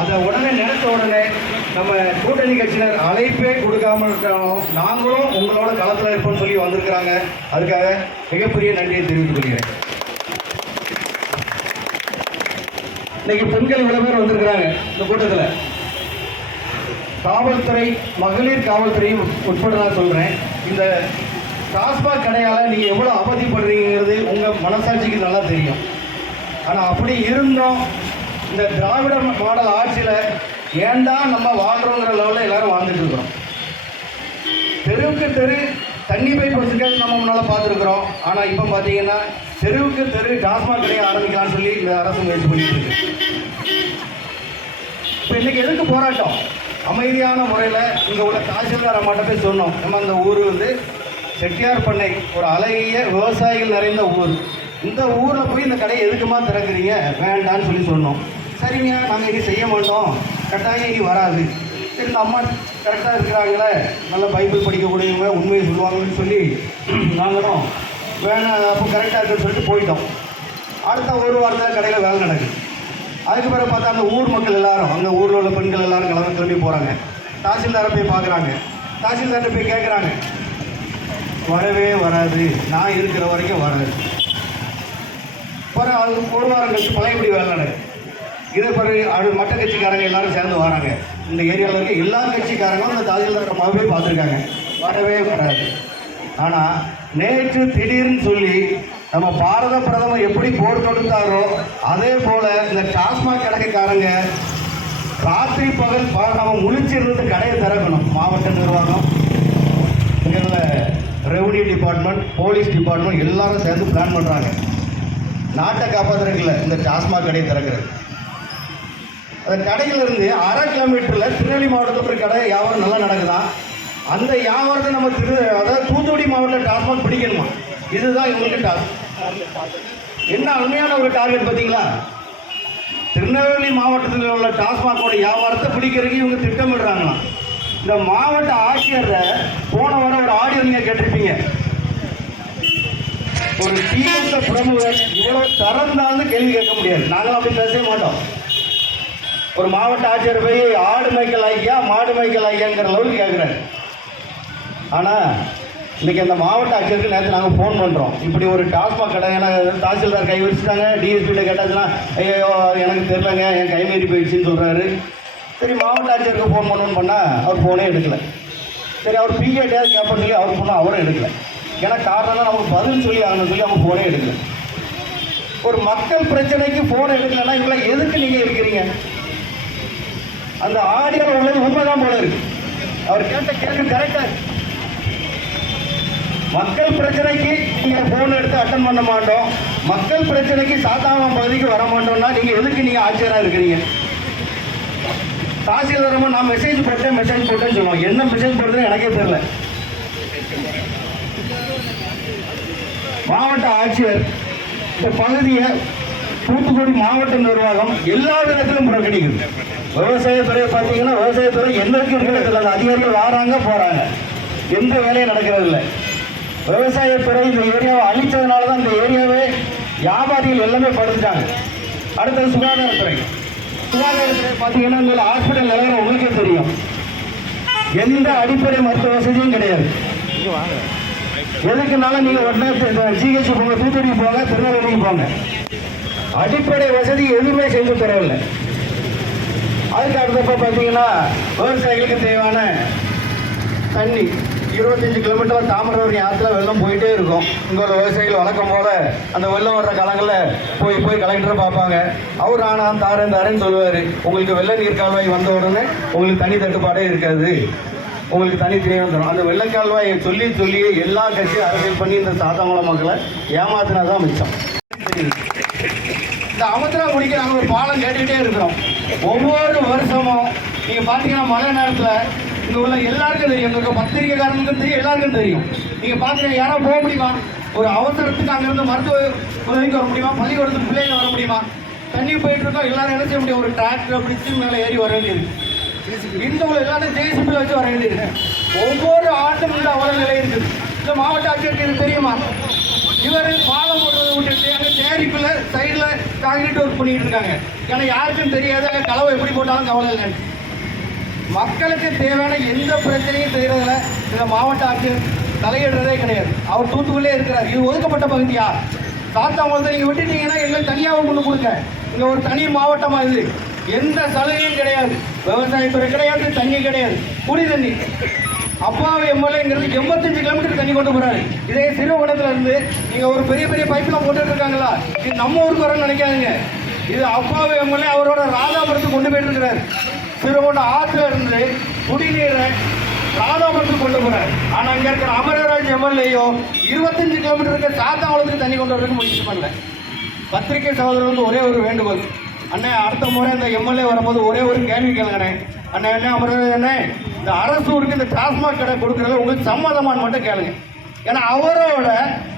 அதை உடனே நினைத்த உடனே நம்ம கூட்டணி கட்சியினர் அழைப்பே கொடுக்காம இருக்காலும் நாங்களும் உங்களோட களத்தில் இருப்போம்னு சொல்லி வந்திருக்கிறாங்க. அதுக்காக மிகப்பெரிய நன்றியை தெரிவித்துக் கொள்கிறேன். இன்னைக்கு பெண்கள் இவ்வளவு பேர் வந்திருக்கிறாங்க இந்த கூட்டத்தில். காவல்துறை மகளிர் காவல்துறையும் உட்பட நான் சொல்கிறேன் இந்த டாஸ்மாக் கடையால் நீங்கள் எவ்வளோ அவதிப்படுறீங்கிறது உங்கள் மனசாட்சிக்கு நல்லா தெரியும். ஆனால் அப்படி இருந்தோம் இந்த திராவிட மாடல் ஆட்சியில் ஏன்டா நம்ம வாழ்கிறோங்கிற லெவலில் எல்லாரும் வாழ்ந்துட்டு இருக்கிறோம். தெருவுக்கு தெரு தண்ணி பைப் வச்சுருக்கிறது நம்ம முன்னால் பார்த்துருக்குறோம். ஆனால் இப்போ பார்த்தீங்கன்னா தெருவுக்கு தெரு டாஸ்மாக் கடையை ஆரம்பிக்கலாம்னு சொல்லி இந்த அரசு முயற்சி பண்ணிட்டு இருக்கு. இப்போ இன்னைக்கு எதுக்கு போராட்டம்? அமைதியான முறையில் இங்கே உள்ள தாசில்தார் அம்மாட்ட போய் சொன்னோம். நம்ம அந்த ஊர் வந்து செட்டியார் பண்ணை ஒரு அழகிய விவசாயிகள் நிறைந்த ஊர். இந்த ஊரில் போய் இந்த கடையை எதுக்குமா திறக்கிறீங்க? வேண்டான்னு சொல்லி சொன்னோம். சரிங்க நாங்கள் இனி செய்ய மாட்டோம். கட்டாயம் இனி வராது. சரி இந்த அம்மா கரெக்டாக இருக்கிறாங்களே நல்லா பைபிள் படிக்கக்கூடியவங்க உண்மையை சொல்லுவாங்கன்னு சொல்லி நாங்களும் வேணாம் அப்போ கரெக்டாக இருக்குன்னு சொல்லிட்டு போயிட்டோம். அடுத்த ஒரு வாரத்தில் கடையில் வேலை நடக்குது. அதுக்கு பிறகு பார்த்தா அந்த ஊர் மக்கள் எல்லாரும் அங்கே ஊரில் உள்ள பெண்கள் எல்லாரும் கிளம்பி கிளம்பி போகிறாங்க தாசில்தாரை போய் பார்க்குறாங்க. தாசில்தாரை போய் கேட்குறாங்க வரவே வராது. நான் இருக்கிற வரைக்கும் வராது. பிறகு அதுக்கு ஒரு வாரம் கழிச்சு பழையபடி வேலை நடக்குது. இதே பிறகு அது மற்ற கட்சிக்காரங்க எல்லாரும் சேர்ந்து வராங்க. இந்த ஏரியாவில் இருக்க எல்லா கட்சிக்காரங்களும் இந்த தாசில்தார் பார்த்துருக்காங்க. வரவே வராது ஆனால் நேற்று திடீர்னு சொல்லி நம்ம பாரத பிரதமர் எப்படி போர் தொடுத்தாரோ அதே போல் இந்த டாஸ்மாக் கடைக்காரங்க ராத்திரி பகல் ப- நம்ம முழிச்சிருந்து கடையை திறக்கணும். மாவட்ட நிர்வாகம் இங்கே ரெவன்யூ டிபார்ட்மெண்ட் போலீஸ் டிபார்ட்மெண்ட் எல்லாரும் சேர்ந்து பிளான் பண்ணுறாங்க நாட்டை காப்பாற்றுறதுல இந்த டாஸ்மாக் கடையை திறக்கிறது அந்த கடையிலிருந்து அரை கிலோமீட்டரில் திருநெல்வேலி மாவட்டத்தில் ஒரு கடை வியாபாரம் நல்லா நடக்குதான் அந்த வியாபாரத்தை நம்ம திரு அதாவது தூத்துக்குடி மாவட்டத்தில் டாஸ்மாக் பிடிக்கணுமா? இதுதான் இவங்களுக்கு டாஸ்க் என்ன அருமையான ஒரு டார்கெட் பார்த்தீங்களா திருநெல்வேலி மாவட்டத்தில் உள்ள டாஸ்மாகோட வியாபாரத்தை பிடிக்கிறதுக்கு இவங்க திட்டமிடுறாங்களாம். இந்த மாவட்ட ஆட்சியரை போன வாரம் ஒரு ஆடியோ நீங்கள் கேட்டிருப்பீங்க. ஒரு திமுக பிரமுகர் இவ்வளவு தரம் தாழ்ந்து கேள்வி கேட்க முடியாது. நாங்களும் அப்படி பேசவே மாட்டோம். ஒரு மாவட்ட ஆட்சியர் போய் ஆடு மேய்க்கல் ஐயா மாடு மேய்க்கல் ஐயாங்கிற லெவலுக்கு கேட்குறாரு ஆனால் இன்றைக்கி அந்த மாவட்ட ஆட்சியருக்கு நேற்று நாங்கள் ஃபோன் பண்ணுறோம் இப்படி ஒரு டாஸ்மாக் கடை ஏன்னா தாசில்தார் கை வச்சுட்டாங்க டிஎஸ்பிட்ட கேட்டாச்சுன்னா ஐயோ எனக்கு தெரிலங்க என் கை மீறி போயிடுச்சுன்னு சொல்கிறாரு சரி மாவட்ட ஆட்சியருக்கு ஃபோன் பண்ணணும்னு பண்ணால் அவர் ஃபோனே எடுக்கலை. சரி அவர் பிஏடியாவது கேட்பன்னு சொல்லி அவர் ஃபோனும் அவரும் எடுக்கலை. ஏன்னா காரணம்னா நமக்கு பதில் சொல்லி ஆகணும்னு சொல்லி அவங்க ஃபோனே எடுக்கலை. ஒரு மக்கள் பிரச்சனைக்கு ஃபோன் எடுக்கலைன்னா இவங்களை எதுக்கு நீங்கள் இருக்கிறீங்க அந்த ஆடியோ உள்ளது உண்மைதான் போல இருக்கு. அவர் கேட்ட கேள்வி கரெக்டா மக்கள் பிரச்சனைக்கு நீங்க போன் எடுத்து அட்டன் பண்ண மாட்டோம். மக்கள் பிரச்சனைக்கு சாத்தாமன் பகுதிக்கு வர மாட்டோம்னா நீங்க எதுக்கு நீங்க ஆட்சியரா இருக்கிறீங்க? தாசில்தாரமா நான் மெசேஜ் போட்டேன் மெசேஜ் போட்டேன்னு சொல்லுவோம் என்ன மெசேஜ் போடுறதுன்னு எனக்கே தெரியல. மாவட்ட ஆட்சியர் இந்த பகுதியை தூத்துக்குடி மாவட்ட நிர்வாகம் எல்லா விதத்திலும் புறக்கணிக்குது. விவசாயத்துறை பார்த்தீங்கன்னா விவசாயத்துறை எந்தக்கு இருக்கிறது இல்லை. அதிகாரிகள் வராங்க போகிறாங்க எந்த வேலையும் நடக்கிறது இல்லை. விவசாயத்துறை இந்த ஏரியாவை அழித்ததுனால தான் இந்த ஏரியாவே வியாபாரிகள் எல்லாமே படுத்துட்டாங்க. அடுத்தது சுகாதாரத்துறை சுகாதாரத்துறை பார்த்தீங்கன்னா இந்த ஹாஸ்பிட்டல் நிலவரம் உங்களுக்கே தெரியும். எந்த அடிப்படை மருத்துவ வசதியும் கிடையாது. எதுக்குனாலும் நீங்கள் உடனே ஜிஹெச் போங்க தூத்துக்குடி போங்க திருநெல்வேலிக்கு போங்க. அடிப்படை வசதி எதுவுமே செஞ்சு தரவில்லை. அதுக்கு அடுத்தப்ப பார்த்தீங்கன்னா விவசாயிகளுக்கு தேவையான தண்ணி. இருபத்தஞ்சு கிலோமீட்டர் தாமிரபரணி ஆற்றுல வெள்ளம் போயிட்டே இருக்கும். இங்கே உள்ள விவசாயிகள் வழக்கம் போல் அந்த வெள்ளம் வர்ற காலங்களில் போய் போய் கலெக்டரை பார்ப்பாங்க. அவர் ஆனால் தாரேன் தாரேன்னு சொல்லுவார். உங்களுக்கு வெள்ள நீர் கால்வாய் வந்த உடனே உங்களுக்கு தண்ணி தட்டுப்பாடே இருக்காது. உங்களுக்கு தனி தெரியும் வந்துடும் அந்த வெள்ளக்கால்வாயை சொல்லி சொல்லி எல்லா கட்சியும் அரசியல் பண்ணி இந்த சாத்தாங்குளம் மக்களை ஏமாத்தினா தான் மிச்சம். இந்த அமத்ரா முடிக்க நாங்கள் ஒரு பாலம் கேட்டுக்கிட்டே இருக்கிறோம். ஒவ்வொரு வருஷமும் நீங்கள் பார்த்தீங்கன்னா மழை நேரத்தில் இங்கே உள்ள எல்லாருக்கும் தெரியும். இங்கே பத்திரிகைக்காரனுக்கும் தெரியும் எல்லாருக்கும் தெரியும். நீங்கள் பார்த்தீங்கன்னா யாரோ போக முடியுமா? ஒரு அவசரத்துக்கு அங்கேருந்து மருத்துவ உதவிக்கு வர முடியுமா? பள்ளிக்கூடத்துக்கு பிள்ளைங்க வர முடியுமா? தண்ணி போயிட்டு இருக்கோம் எல்லாரும் என்ன செய்ய முடியும்? ஒரு டிராக்டர் பிடிச்சி மேலே ஏறி வர வேண்டியது இந்த உள்ள எல்லாரும் ஜேசிபில் வச்சு வர வேண்டியது ஒவ்வொரு ஆட்டும் இந்த அவல நிலை இருக்குது. இந்த மாவட்ட ஆட்சியருக்கு இது தெரியுமா? இவர் பாலம் போடுறது விட்டுட்டு அங்கே சைடில் காங்கிரீட் ஒர்க் பண்ணிட்டு இருக்காங்க. ஏன்னா யாருக்கும் தெரியாது கலவை எப்படி போட்டாலும் கவலை இல்லை. மக்களுக்கு தேவையான எந்த பிரச்சனையும் செய்யறதுல இந்த மாவட்ட ஆட்சியர் தலையிடுறதே கிடையாது. அவர் தூத்துக்குள்ளே இருக்கிறார். இது ஒதுக்கப்பட்ட பகுதியா? சாத்தாங்குளத்தை நீங்கள் விட்டுட்டீங்கன்னா எங்களுக்கு தனியாக கொண்டு கொடுங்க. இங்கே ஒரு தனி மாவட்டமாக இது. எந்த சலுகையும் கிடையாது. விவசாயத்துறை கிடையாது தண்ணி கிடையாது. குடி தண்ணி அப்பாவி எம்எல்ஏங்கிறது எண்பத்தஞ்சு கிலோமீட்டர் தண்ணி கொண்டு போறாரு. இதே சிறுவனத்துல இருந்து நீங்க ஒரு பெரிய பெரிய பைப்லாம் போட்டுட்டு இருக்காங்களா? இது நம்ம ஊருக்கு வரணும்னு நினைக்காதீங்க. இது அப்பாவை எம்எல்ஏ அவரோட ராதாபுரத்துக்கு கொண்டு போயிட்டு இருக்கிறாரு. சிறுவன ஆற்றுல இருந்து குடிநீரை ராதாபுரத்துக்கு கொண்டு போறாரு. ஆனா இங்க இருக்கிற அமரராஜ் எம்எல்ஏயோ இருபத்தஞ்சு கிலோமீட்டர் இருக்க சாத்தாங்குளத்துக்கு தண்ணி கொண்டு வரதுக்கு முயற்சி பண்ணல. பத்திரிகை சகோதரர்களுக்கு ஒரே ஒரு வேண்டுகோள். அண்ணே அடுத்த முறை இந்த எம்எல்ஏ வரும்போது ஒரே ஒரு கேள்வி கேளுங்கண்ணே. அண்ணா என்ன அமர்றது என்ன இந்த அரசூருக்கு இந்த டாஸ்மாக் கடை கொடுக்குறது உங்களுக்கு சம்மதமானு மட்டும் கேளுங்க. ஏன்னா அவரோட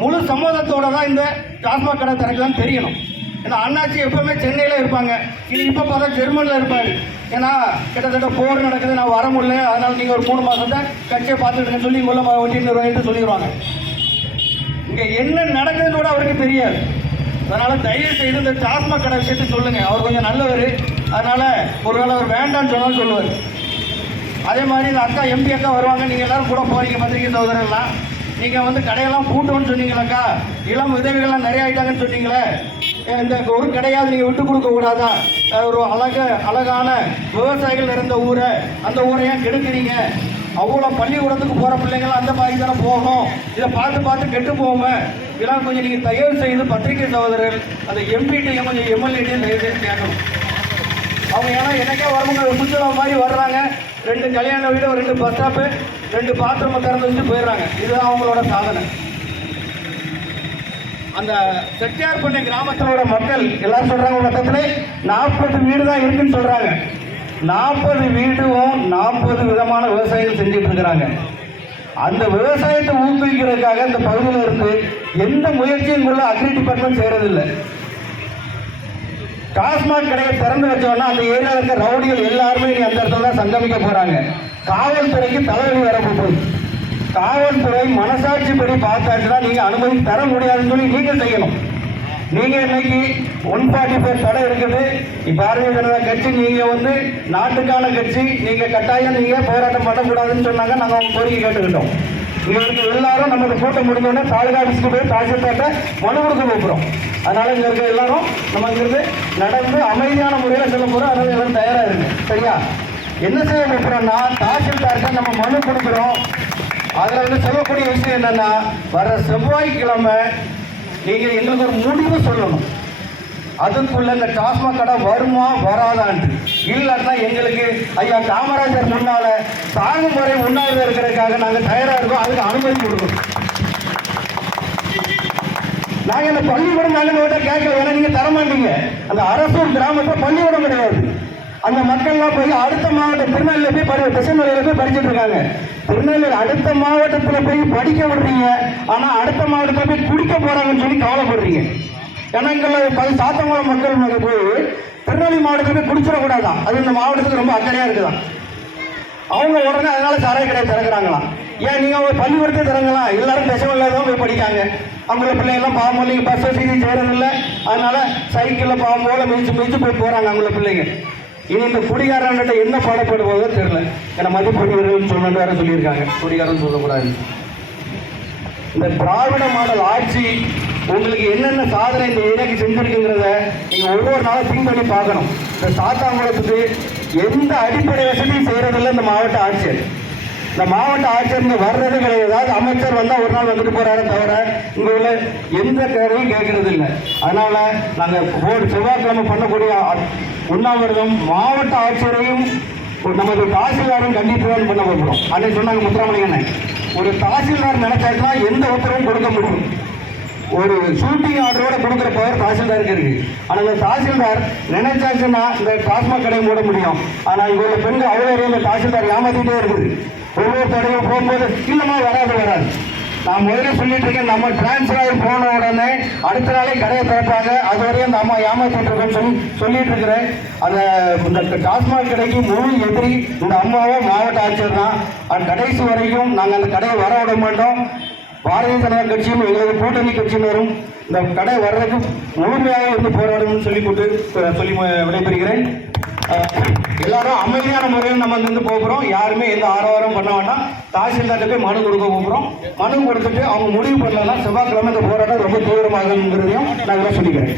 முழு சம்மதத்தோட தான் இந்த டாஸ்மாக் கடை திறக்கலாம்னு தெரியணும். ஏன்னா அண்ணாச்சி எப்பவுமே சென்னையில் இருப்பாங்க. இது இப்போ பார்த்தா ஜெர்மனியில் இருப்பார். ஏன்னா கிட்டத்தட்ட போர் நடக்குது நான் வர முடியல. அதனால் நீங்கள் ஒரு மூணு மாதத்தை கட்சியை பார்த்துக்கிட்டுன்னு சொல்லி உள்ள ஒட்டி ரூபாய்ட்டு சொல்லிடுவாங்க. இங்கே என்ன நடக்குதுன்னு கூட அவருக்கு தெரியாது. அதனால் தயவு செய்து இந்த டாஸ்மாக் கடை விஷயத்தை சொல்லுங்கள் அவர் கொஞ்சம் நல்லவர். அதனால ஒருவேளை அவர் வேண்டாம்னு சொன்னாலும் சொல்லுவார். அதே மாதிரி இந்த அக்கா எம்பி அக்கா வருவாங்க. நீங்கள் எல்லோரும் கூட போகிறீங்க பத்திரிகை சகோதரர்லாம் நீங்கள் வந்து கடையெல்லாம் பூட்டோன்னு சொன்னீங்களாக்கா? இளம் உதவிகள்லாம் நிறைய ஆயிட்டாங்கன்னு சொன்னீங்களே. இந்த ஒரு கடையாவது நீங்கள் விட்டு கொடுக்க கூடாதா? ஒரு அழக அழகான விவசாயிகள் இருந்த ஊரை அந்த ஊரை ஏன் கெடுக்கிறீங்க? அவ்வளோ பள்ளிக்கூடத்துக்கு போகிற பிள்ளைங்களாம் அந்த மாதிரி தானே போகும். இதை பார்த்து பார்த்து கெட்டு போவோமே இதெல்லாம் கொஞ்சம் நீங்கள் தயவு செய்து பத்திரிகை சகோதரர்கள் அந்த எம்பிட்டையும் கொஞ்சம் எம்எல்ஏட்டையும் தயவு செய்து கேட்கணும். அவங்க ஏன்னா எனக்கே வரவங்க சுற்றுலா மாதிரி வர்றாங்க. ரெண்டு கல்யாண வீடு ஒரு ரெண்டு பஸ் ஸ்டாப்பு ரெண்டு பாத்ரூமை திறந்து வச்சு போயிடுறாங்க. இதுதான் அவங்களோட சாதனை. அந்த செட்டியார்பண்ணை கிராமத்தினோட மக்கள் எல்லாரும் சொல்கிறாங்க மொத்தத்தில் நாற்பது வீடு தான் இருக்குன்னு சொல்கிறாங்க நாற்பது வீடும் நாற்பது விதமான விவசாயம் செஞ்சுட்டு இருக்கிறாங்க. அந்த விவசாயத்தை ஊக்குவிக்கிறதுக்காக இந்த பகுதியில் இருந்து எந்த முயற்சியும் கூட அக்ரி டிபார்ட்மெண்ட் செய்கிறதில்லை டாஸ்மாக் கடையை திறந்து வச்சோன்னா அந்த ஏரியாவில் இருக்க ரவுடிகள் எல்லாருமே இனி அந்த இடத்துல தான் சங்கமிக்க போறாங்க. காவல்துறைக்கு தலைவலி வரப்போகுது காவல்துறை மனசாட்சிப்படி பார்த்தாச்சுன்னா நீங்க அனுமதி தர முடியாதுன்னு சொல்லி நீங்க செய்யணும். நீங்க இன்னைக்கு ஒன் ஃபார்ட்டி ஃபோர் தடை இருக்குது. பாரதிய ஜனதா கட்சி நீங்க வந்து நாட்டுக்கான கட்சி நீங்க கட்டாயம் நீங்க போராட்டம் பண்ணக்கூடாதுன்னு சொன்னாங்க. நாங்கள் உங்க கோரிக்கை கேட்டுக்கிட்டோம். இவருக்கு இருக்க எல்லாரும் நமக்கு கூட்டம் முடிஞ்சோடனே தாலுகா ஆஃபீஸ்க்கு போய் தாசில்தார்ட்ட மனு கொடுக்க போகிறோம் அதனால இங்க இருக்க எல்லாரும் நம்ம இங்கிருந்து நடந்து அமைதியான முறையில் செல்ல போறோம். அதனால எல்லாரும் தயாரா இருக்கு சரியா? என்ன செய்ய போறோம்னா தாசில்தார்ட்ட நம்ம மனு கொடுக்குறோம். அதுல வந்து சொல்லக்கூடிய விஷயம் என்னன்னா வர செவ்வாய்க்கிழமை நீங்க எங்களுக்கு ஒரு முடிவு சொல்லணும். அதுக்குள்ள இந்த டாஸ்மாக் கடை வருமா வராதான்ட்டு. இல்லைன்னா எங்களுக்கு ஐயா காமராஜர் முன்னால சாகும் வரை உண்ணாவிரதம் இருக்கிறதுக்காக நாங்கள் தயாரா இருக்கோம். அதுக்கு அனுமதி கொடுக்கணும். நாங்க இந்த பள்ளிக்கூடம் நல்லவங்க உங்கள்கிட்ட கேட்கல. ஏன்னா நீங்க தர மாட்டீங்க. அந்த அரசூர் கிராமத்துல பள்ளிக்கூடம் கிடையாது. அந்த மக்கள்லாம் போய் அடுத்த மாவட்டம் திருநெல்வேலி போய் படி திருநெல்வேலியில போய் படிச்சுட்டு இருக்காங்க. திருநெல்வேலி அடுத்த மாவட்டத்தில் போய் படிக்க விடுறீங்க. ஆனால் அடுத்த மாவட்டத்தில் போய் குடிக்க போறாங்கன்னு சொல்லி கவலைப்படுறீங்க. ஏன்னா இங்க பல சாத்தங்குளம் மக்கள் மேலே போய் திருநெல்வேலி மாவட்டத்துக்கு குடிச்சிடக்கூடாதான் அது இந்த மாவட்டத்துக்கு ரொம்ப அக்கறையாக இருக்குதான் அவங்க உடனே அதனால சாராய கடையை திறக்கிறாங்களாம். ஏன் நீங்கள் அவங்க பள்ளிக்கூடத்தை திறங்கலாம்? எல்லாரும் தசமில்ல தான் போய் படிக்காங்க. அவங்கள பிள்ளைங்கெல்லாம் பாவம் இல்லைங்க. பஸ் வசதி செய்கிறதில்ல அதனால சைக்கிளில் பாவம் போல மிதிச்சு மிதிச்சு போய் போகிறாங்க அவங்கள பிள்ளைங்க. இனி இந்த குடிகாரன்கிட்ட என்ன பாடப்படுவதோ தெரியல. ஏன்னா மதிப்பெண்கள் சொல்லணும் வேற சொல்லியிருக்காங்க. குடிகாரன் சொல்லக்கூடாது. இந்த திராவிட மாடல் ஆட்சி உங்களுக்கு என்னென்ன சாதனை இந்த ஏரியாவுக்கு செஞ்சிருக்குங்கிறத நீங்கள் ஒவ்வொரு நாளும் திங்க் பண்ணி பார்க்கணும். இந்த சாத்தாங்குளத்துக்கு எந்த அடிப்படை வசதியும் செய்கிறதில்ல இந்த மாவட்ட ஆட்சியர். இந்த மாவட்ட ஆட்சியர் வர்றது கிடையாது ஏதாவது அமைச்சர் வந்தால் ஒரு நாள் வந்துட்டு போறாரு தவிர இங்க உள்ள எந்த தேவையும் கேட்கறது இல்லை. அதனால நாங்கள் போர்டு செவ்வாய்க்கிழமை பண்ணக்கூடிய உண்ணாவிரதம் மாவட்ட ஆட்சியரையும் ஒரு நமது தாசில்தாரும் கண்டிப்பாக பண்ண போகிறோம் அன்னைக்கு சொன்னாங்க முத்துராமலிங்கண்ணன் ஒரு தாசில்தார் நினைச்சாச்சுன்னா எந்த உத்தரவும் கொடுக்க முடியும். ஒரு ஷூட்டிங் ஆர்டரோட கொடுக்குற பவர் தாசில்தாருக்கு இருக்கு. ஆனால் இந்த தாசில்தார் நினைச்சாச்சுன்னா இந்த டாஸ்மாக் கடையை மூட முடியும். ஆனால் இங்கே உள்ள பெண்கள் அவ்வளோ இந்த தாசில்தார் ஏமாத்திட்டே இருக்குது. ஒவ்வொரு தடையும் போகும்போது இல்லம்மா வராது வராது. நான் முதல்ல சொல்லிட்டு இருக்கேன் நம்ம டிரான்ஸ்ஃபர் ஆகி போன உடனே அடுத்த நாளே கடையை திறப்பாங்க. அது வரையும் அந்த அம்மா ஏமாத்திட்டு இருக்கோம்னு சொல்லி சொல்லிட்டு இருக்கிறேன். அந்த இந்த டாஸ்மாக் கடைக்கு முழு எதிரி இந்த அம்மாவும் மாவட்ட ஆட்சியர் தான். கடைசி வரைக்கும் நாங்கள் அந்த கடையை வர விட மாட்டோம். பாரதிய ஜனதா கட்சியும் எங்களது கூட்டணி கட்சியினரும் இந்த கடை வர்றதுக்கு முழுமையாக வந்து போராடணும்னு சொல்லி போட்டு சொல்லி விடைபெறுகிறேன். எல்லாரும் அமைதியான முறையில் நம்ம வந்து போகிறோம். யாருமே எந்த ஆரவாரம் பண்ண வேண்டாம். தாசில்தார்கிட்ட போய் மனு கொடுக்க போகிறோம். மனு கொடுத்துட்டு அவங்க முடிவு பண்ணலாம் செவ்வாய்க்கிழமை இந்த போராட்டம் ரொம்ப தீவிரமாகுங்கிறதையும் நான் இதெல்லாம் சொல்லிக்கிறேன்.